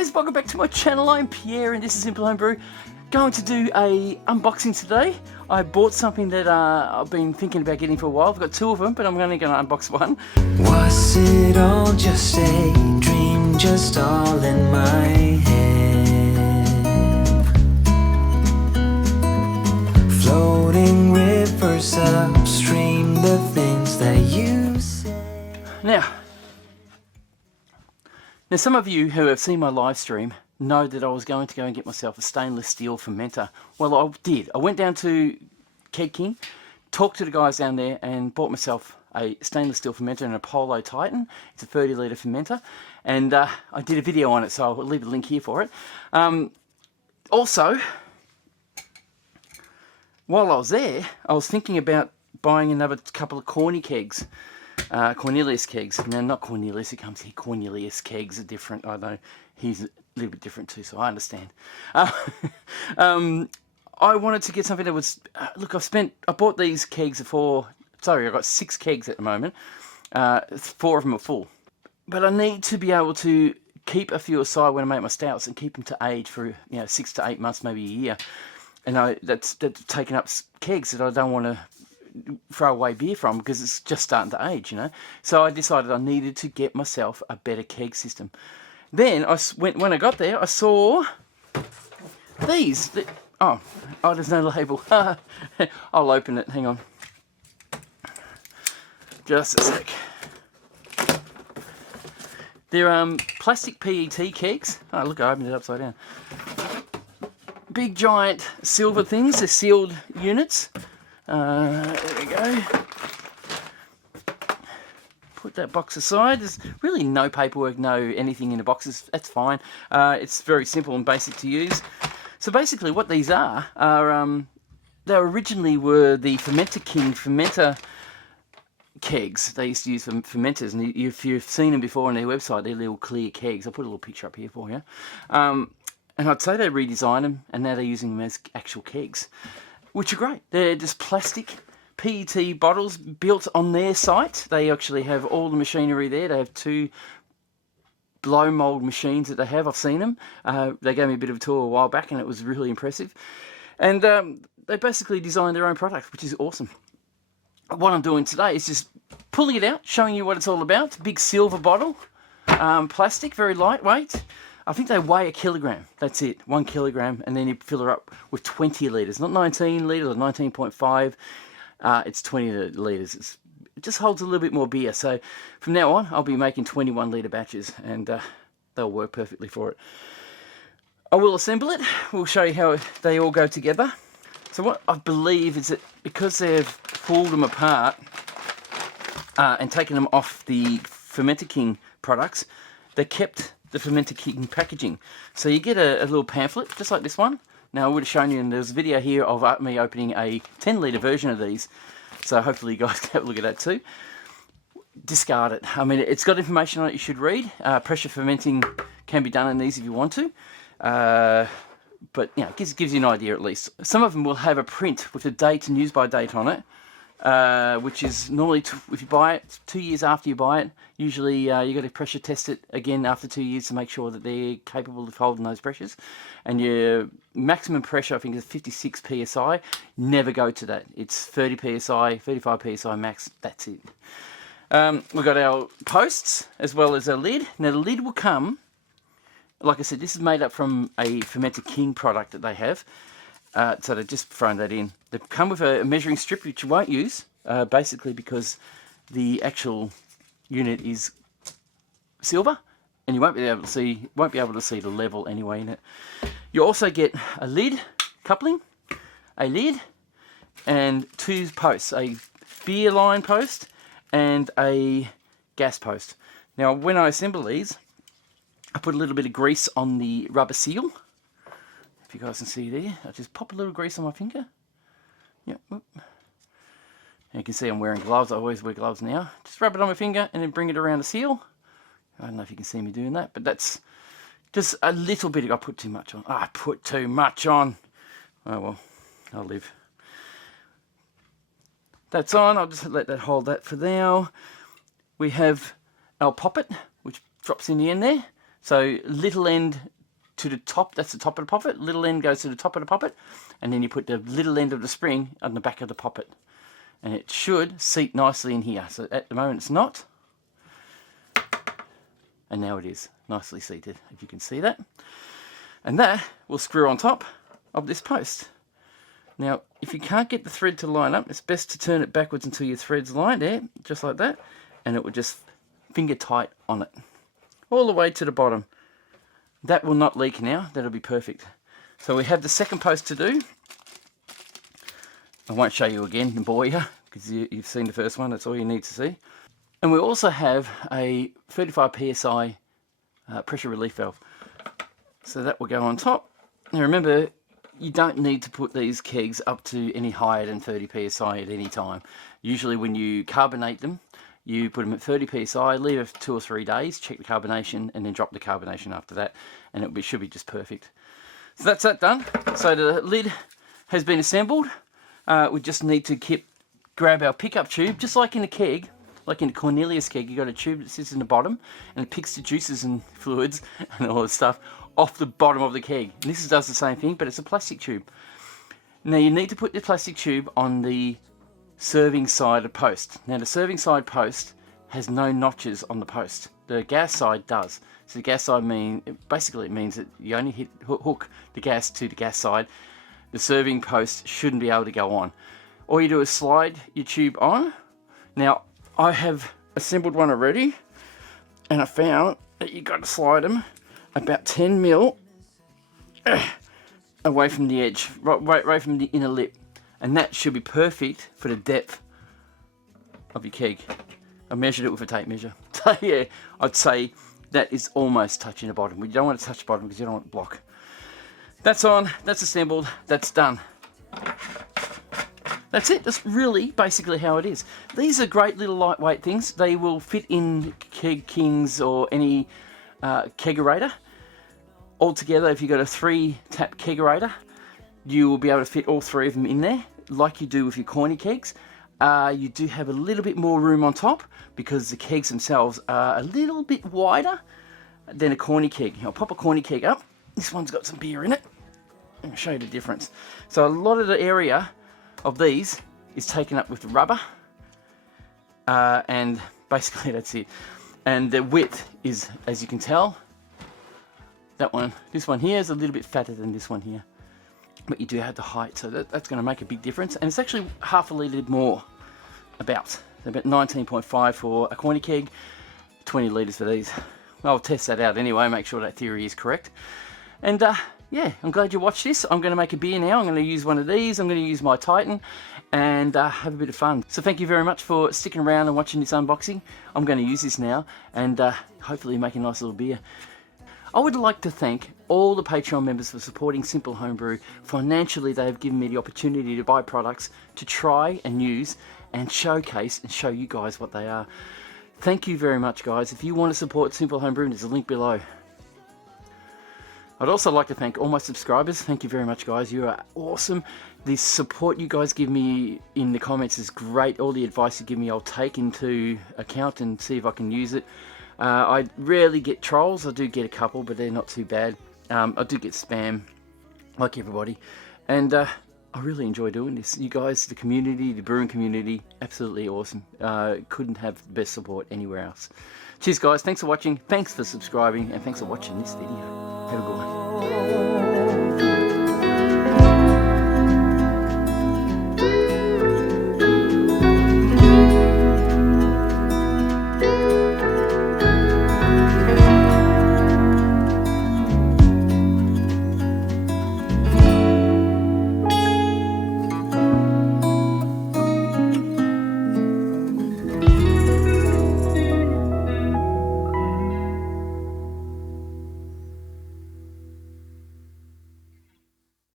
guys, welcome back to my channel. I'm Pierre and this is Simple Homebrew. Going to do a unboxing today. I bought something that I've been thinking about getting for a while. I've got two of them, but I'm only going to unbox one. Was it all just a dream, just all in my head? Floating rivers upstream, the things that you said. Now some of you who have seen my live stream know that I was going to go and get myself a stainless steel fermenter. Well, I did. I went down to Keg King, talked to the guys down there and bought myself a stainless steel fermenter and a Apollo Titan. It's a 30 litre fermenter, and I did a video on it, so I'll leave a link here for it. Also, while I was there, I was thinking about buying another couple of Corny kegs. Cornelius kegs. Now, not Cornelius, it comes here. Cornelius kegs are different. I know he's a little bit different too, so I understand. I wanted to get something that was... look, I bought these kegs for... Sorry, I've got 6 kegs at the moment. 4 of them are full. But I need to be able to keep a few aside when I make my stouts and keep them to age for 6 to 8 months, maybe a year. And that's taking up kegs that I don't want to throw away beer from because it's just starting to age, So I decided I needed to get myself a better keg system. Then when I got there, I saw these. Oh, there's no label. I'll open it. Hang on. Just a sec. They're plastic PET kegs. Oh, look, I opened it upside down. Big giant silver things. They're sealed units. There we go. Put that box aside. There's really no paperwork, no anything in the boxes. That's fine. It's very simple and basic to use. So basically what these are they originally were the Fermenter King fermenter kegs. They used to use for fermenters, and if you've seen them before on their website, they're little clear kegs. I'll put a little picture up here for you. And I'd say they redesigned them, and now they're using them as actual kegs, which are great. They're just plastic PET bottles built on their site. They actually have all the machinery there. They have 2 blow mold machines that they have. I've seen them. They gave me a bit of a tour a while back, and it was really impressive. And they basically designed their own product, which is awesome. What I'm doing today is just pulling it out, showing you what it's all about. Big silver bottle, plastic, very lightweight. I think they weigh 1 kilogram. That's it, 1 kilogram, and then you fill her up with 20 litres, not 19 litres or 19.5. It's 20 litres. It just holds a little bit more beer. So from now on, I'll be making 21 litre batches, and they'll work perfectly for it. I will assemble it. We'll show you how they all go together. So what I believe is that because they've pulled them apart and taken them off the Fermenter King products, they kept the Fermenter King packaging. So you get a little pamphlet, just like this one. Now I would have shown you, and there's a video here of me opening a 10 litre version of these. So hopefully you guys can have a look at that too. Discard it. I mean, it's got information on it you should read. Pressure fermenting can be done in these if you want to. But it gives you an idea at least. Some of them will have a print with a date and use by date on it. Which is normally, if you buy it 2 years after you buy it, usually you got to pressure test it again after 2 years to make sure that they're capable of holding those pressures. And your maximum pressure, I think, is 56 psi. Never go to that. It's 30 psi, 35 psi max. That's it. We've got our posts as well as our lid. Now the lid will come, like I said, this is made up from a Fermenter King product that they have. So they've just thrown that in. They come with a measuring strip, which you won't use, basically because the actual unit is silver, and you won't be able to see the level anyway in it. You also get a lid coupling, a lid, and 2 posts: a beer line post and a gas post. Now, when I assemble these, I put a little bit of grease on the rubber seal. If you guys can see there, I just pop a little grease on my finger. Yep. And you can see I'm wearing gloves. I always wear gloves now. Just rub it on my finger and then bring it around the seal. I don't know if you can see me doing that, but that's just a little bit. I put too much on. I put too much on. Oh well, I'll live. That's on. I'll just let that hold that for now. We have our poppet, which drops in the end there. So little end to the top, that's the top of the poppet. Little end goes to the top of the poppet, and then you put the little end of the spring on the back of the poppet. And it should seat nicely in here. So at the moment it's not. And now it is nicely seated, if you can see that. And that will screw on top of this post. Now, if you can't get the thread to line up, it's best to turn it backwards until your thread's lined there, just like that. And it will just finger tight on it. All the way to the bottom. That will not leak now, that'll be perfect. So we have the second post to do. I won't show you again and bore you, because you've seen the first one, that's all you need to see. And we also have a 35 psi pressure relief valve. So that will go on top. Now remember, you don't need to put these kegs up to any higher than 30 psi at any time. Usually when you carbonate them, you put them at 30 psi, leave it for 2 or 3 days, check the carbonation, and then drop the carbonation after that, and it should be just perfect. So that's that done. So the lid has been assembled. We just need to grab our pickup tube, just like in a keg, like in a Cornelius keg. You got a tube that sits in the bottom, and it picks the juices and fluids and all this stuff off the bottom of the keg. And this does the same thing, but it's a plastic tube. Now you need to put the plastic tube on the serving side of post. Now the serving side post has no notches on the post. The gas side does. So the gas side basically it means that you only hook the gas to the gas side. The serving post shouldn't be able to go on. All you do is slide your tube on. Now I have assembled one already, and I found that you got to slide them about 10 mil away from the edge, right from the inner lip. And that should be perfect for the depth of your keg. I measured it with a tape measure. So yeah, I'd say that is almost touching the bottom. You don't want to touch the bottom because you don't want to block. That's on, that's assembled, that's done. That's it, that's really basically how it is. These are great little lightweight things. They will fit in Keg Kings or any kegerator. Altogether, if you've got a 3-tap kegerator, you will be able to fit all 3 of them in there, like you do with your corny kegs. You do have a little bit more room on top because the kegs themselves are a little bit wider than a corny keg. I'll pop a corny keg up. This one's got some beer in it. I'll show you the difference. So a lot of the area of these is taken up with the rubber, and basically that's it. And the width is, as you can tell, this one here is a little bit fatter than this one here. But you do have the height, so that's going to make a big difference. And it's actually half a litre more, about 19.5 for a corny keg, 20 litres for these. I'll test that out anyway, make sure that theory is correct. And yeah, I'm glad you watched this. I'm going to make a beer now. I'm going to use one of these. I'm going to use my Titan and have a bit of fun. So thank you very much for sticking around and watching this unboxing. I'm going to use this now and hopefully make a nice little beer. I would like to thank all the Patreon members for supporting Simple Homebrew. Financially, they have given me the opportunity to buy products, to try and use and showcase and show you guys what they are. Thank you very much, guys. If you want to support Simple Homebrew, there's a link below. I'd also like to thank all my subscribers. Thank you very much, guys. You are awesome. The support you guys give me in the comments is great. All the advice you give me, I'll take into account and see if I can use it. I rarely get trolls. I do get a couple, but they're not too bad. I do get spam, like everybody. And I really enjoy doing this. You guys, the community, the brewing community, absolutely awesome. Couldn't have the best support anywhere else. Cheers, guys. Thanks for watching. Thanks for subscribing. And thanks for watching this video.